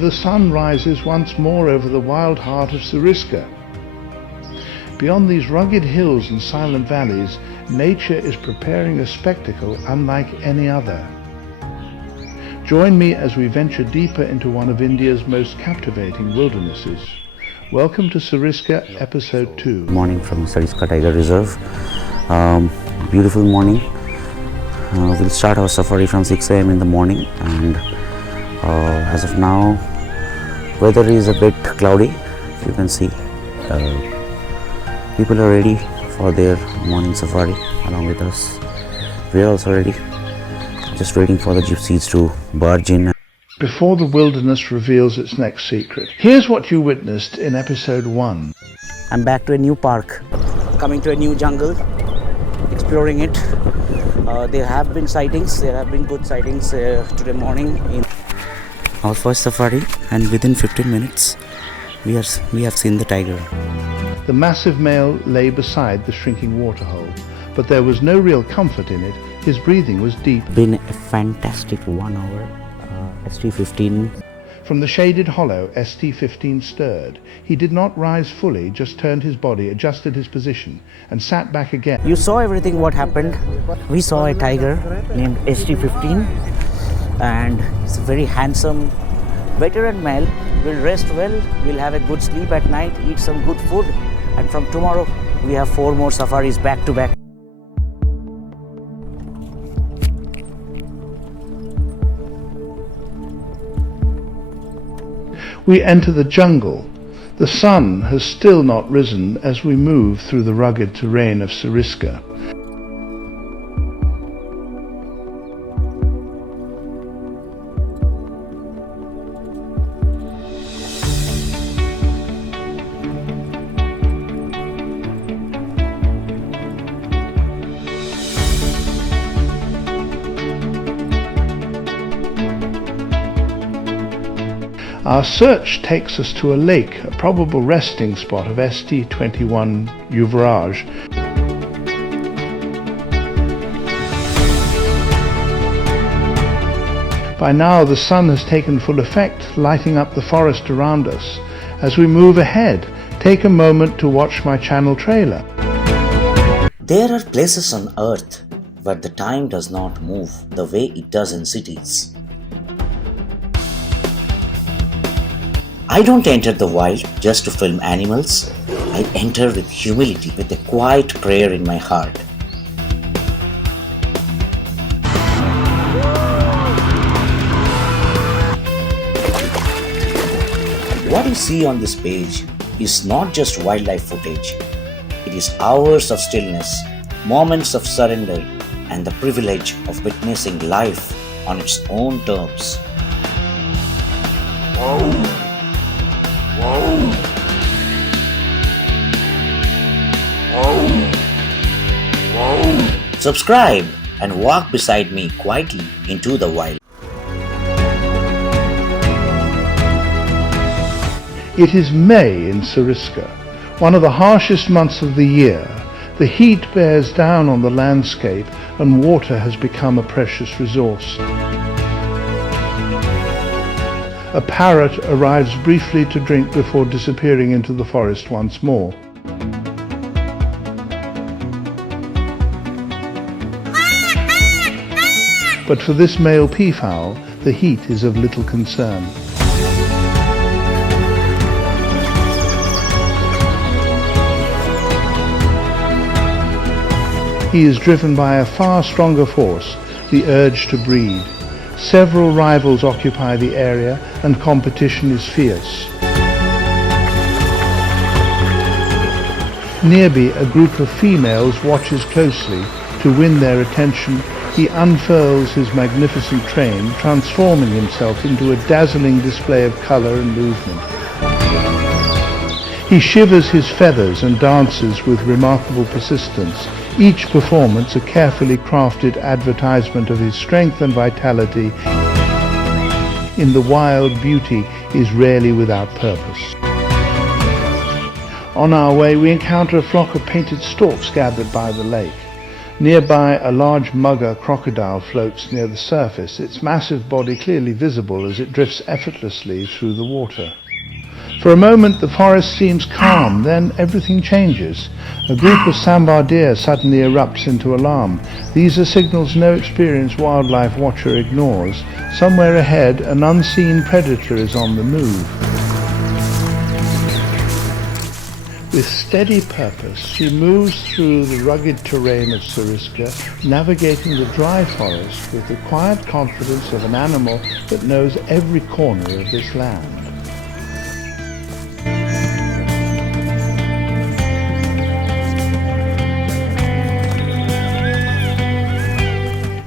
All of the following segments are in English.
the sun rises once more over the wild heart of Sariska. Beyond these rugged hills and silent valleys, nature is preparing a spectacle unlike any other. Join me as we venture deeper into one of India's most captivating wildernesses. Welcome to Sariska, Episode 2. Morning from Sariska Tiger Reserve. Beautiful morning. We'll start our safari from 6 a.m. in the morning, and as of now, weather is a bit cloudy. You can see people are ready for their morning safari along with us. We are also ready, just waiting for the gypsies to barge in. Before the wilderness reveals its next secret, here's what you witnessed in Episode 1. I'm back to a new park, coming to a new jungle, exploring it. There have been sightings, there have been good sightings today morning in our first safari, and within 15 minutes we have seen the tiger. The massive male lay beside the shrinking waterhole, but there was no real comfort in it. His breathing was deep. Been a fantastic 1 hour. ST-21. From the shaded hollow, ST-21 stirred. He did not rise fully, just turned his body, adjusted his position, and sat back again. You saw everything what happened. We saw a tiger named ST-21, and it's a very handsome veteran male. Will rest well, will have a good sleep at night, eat some good food, and from tomorrow we have 4 more safaris back to back. We enter the jungle. The sun has still not risen as we move through the rugged terrain of Sariska. Our search takes us to a lake, a probable resting spot of ST-21 Yuvraj. By now the sun has taken full effect, lighting up the forest around us. As we move ahead, take a moment to watch my channel trailer. There are places on earth where the time does not move the way it does in cities. I don't enter the wild just to film animals. I enter with humility, with a quiet prayer in my heart. What you see on this page is not just wildlife footage. It is hours of stillness, moments of surrender, and the privilege of witnessing life on its own terms. Subscribe and walk beside me quietly into the wild. It is May in Sariska, one of the harshest months of the year. The heat bears down on the landscape and water has become a precious resource. A parrot arrives briefly to drink before disappearing into the forest once more. But for this male peafowl, the heat is of little concern. He is driven by a far stronger force, the urge to breed. Several rivals occupy the area and competition is fierce. Nearby, a group of females watches closely. To win their attention, he unfurls his magnificent train, transforming himself into a dazzling display of color and movement. He shivers his feathers and dances with remarkable persistence, each performance a carefully crafted advertisement of his strength and vitality. In the wild, beauty is rarely without purpose. On our way, we encounter a flock of painted storks gathered by the lake. Nearby, a large mugger crocodile floats near the surface, its massive body clearly visible as it drifts effortlessly through the water. For a moment, the forest seems calm, then everything changes. A group of sambar deer suddenly erupts into alarm. These are signals no experienced wildlife watcher ignores. Somewhere ahead, an unseen predator is on the move. With steady purpose, she moves through the rugged terrain of Sariska, navigating the dry forest with the quiet confidence of an animal that knows every corner of this land.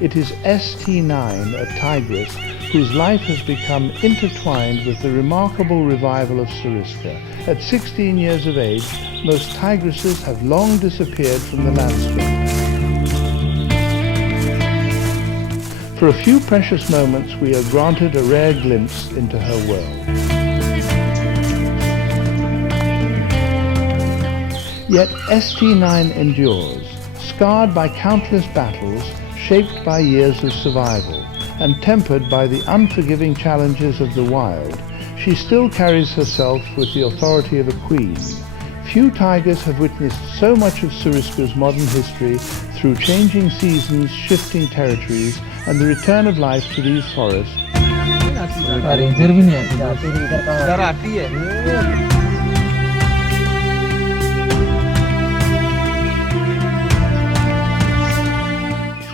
It is ST-21, a tigress, whose life has become intertwined with the remarkable revival of Sariska. At 16 years of age, most tigresses have long disappeared from the landscape. For a few precious moments, we are granted a rare glimpse into her world. Yet ST-21 endures, scarred by countless battles, shaped by years of survival, and tempered by the unforgiving challenges of the wild. She still carries herself with the authority of a queen. Few tigers have witnessed so much of Sariska's modern history through changing seasons, shifting territories, and the return of life to these forests.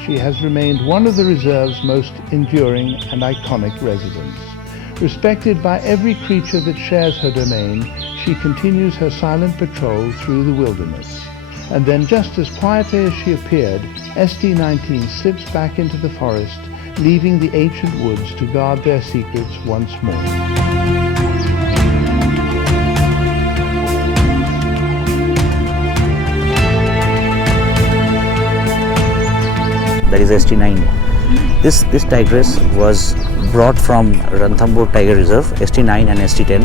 She has remained one of the reserve's most enduring and iconic residents. Respected by every creature that shares her domain, she continues her silent patrol through the wilderness. And then, just as quietly as she appeared, ST-19 slips back into the forest, leaving the ancient woods to guard their secrets once more. That is ST-9. This tigress was brought from Ranthambore Tiger Reserve, ST-9 and ST-10,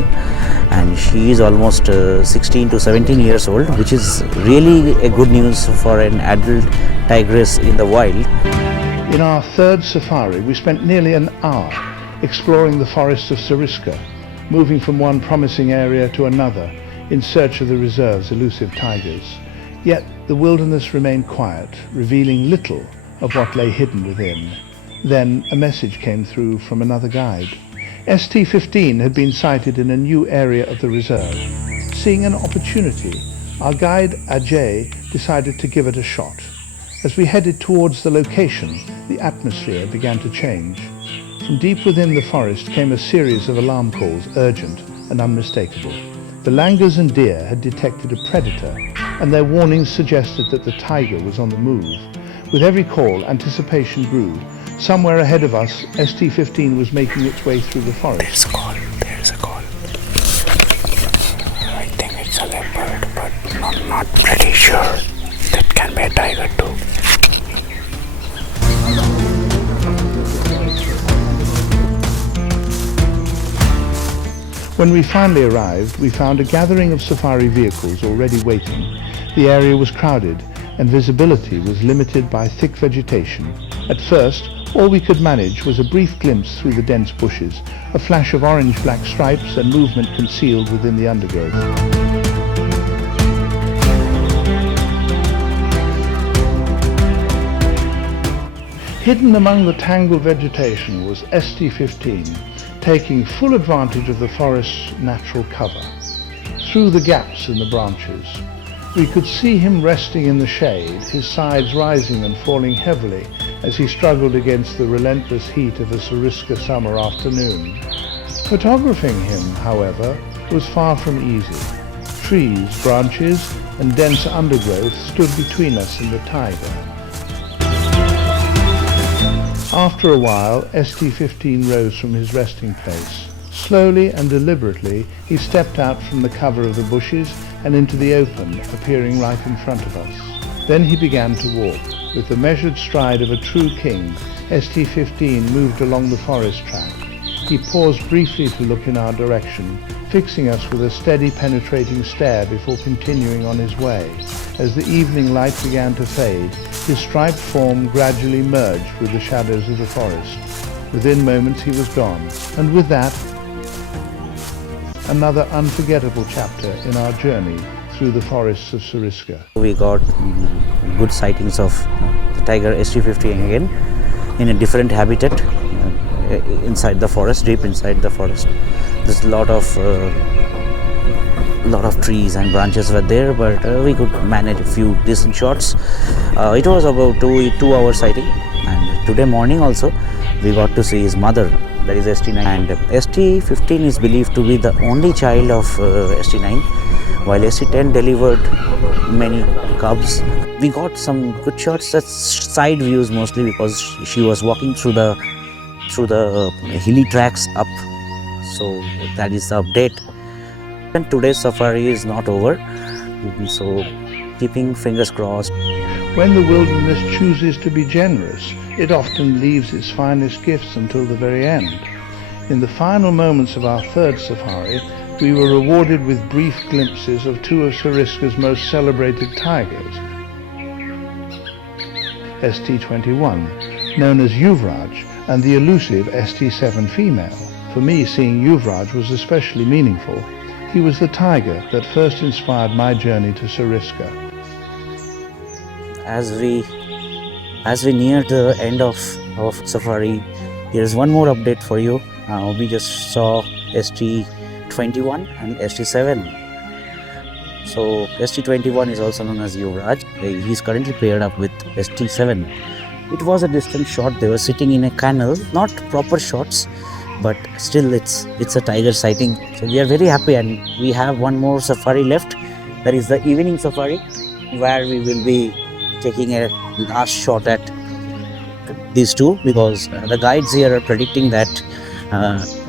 and she is almost 16 to 17 years old, which is really a good news for an adult tigress in the wild. In our third safari, we spent nearly an hour exploring the forests of Sariska, moving from one promising area to another in search of the reserve's elusive tigers. Yet the wilderness remained quiet, revealing little of what lay hidden within. Then a message came through from another guide. ST-15 had been sighted in a new area of the reserve. Seeing an opportunity, our guide Ajay decided to give it a shot. As we headed towards the location, the atmosphere began to change. From deep within the forest came a series of alarm calls, urgent and unmistakable. The langurs and deer had detected a predator, and their warnings suggested that the tiger was on the move. With every call, anticipation grew. Somewhere ahead of us, ST-15 was making its way through the forest. There's a call. I think it's a leopard, but I'm not pretty sure. That can be a tiger too. When we finally arrived, we found a gathering of safari vehicles already waiting. The area was crowded, and visibility was limited by thick vegetation. At first, all we could manage was a brief glimpse through the dense bushes, a flash of orange-black stripes and movement concealed within the undergrowth. Hidden among the tangled vegetation was ST-15, taking full advantage of the forest's natural cover. Through the gaps in the branches, we could see him resting in the shade, his sides rising and falling heavily as he struggled against the relentless heat of a Sariska summer afternoon. Photographing him, however, was far from easy. Trees, branches, and dense undergrowth stood between us and the tiger. After a while, ST-15 rose from his resting place. Slowly and deliberately, he stepped out from the cover of the bushes and into the open, appearing right in front of us. Then he began to walk. With the measured stride of a true king, ST-15 moved along the forest track. He paused briefly to look in our direction, fixing us with a steady penetrating stare before continuing on his way. As the evening light began to fade, his striped form gradually merged with the shadows of the forest. Within moments he was gone, and with that, another unforgettable chapter in our journey through the forests of Sariska. We got good sightings of the tiger ST-15 again in a different habitat inside the forest, deep inside the forest. There's a lot of trees and branches were there, but we could manage a few decent shots. It was about 2 hour sighting, and today morning also we got to see his mother, that is ST-9, and ST-15 is believed to be the only child of ST-9, while ST-10 delivered many cubs. We got some good shots, that's side views mostly, because she was walking through the hilly tracks up. So that is the update. And today's safari is not over, so keeping fingers crossed. When the wilderness chooses to be generous, it often leaves its finest gifts until the very end. In the final moments of our third safari, we were rewarded with brief glimpses of two of Sariska's most celebrated tigers. ST-21, known as Yuvraj, and the elusive ST-7 female. For me, seeing Yuvraj was especially meaningful. He was the tiger that first inspired my journey to Sariska. As we near the end of safari, here is one more update for you. We just saw ST-21 and ST-7. So ST-21 is also known as Yuvraj. He is currently paired up with ST-7. It was a distant shot. They were sitting in a canal, not proper shots, but still it's a tiger sighting. So we are very happy, and we have one more safari left. That is the evening safari, where we will be taking a last shot at these two, because the guides here are predicting that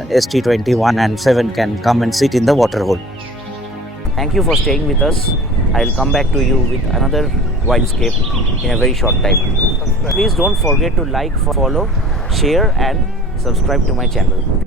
ST-21 and 7 can come and sit in the water hole. Thank you for staying with us. I will come back to you with another wildscape in a very short time. Please don't forget to like, follow, share and subscribe to my channel.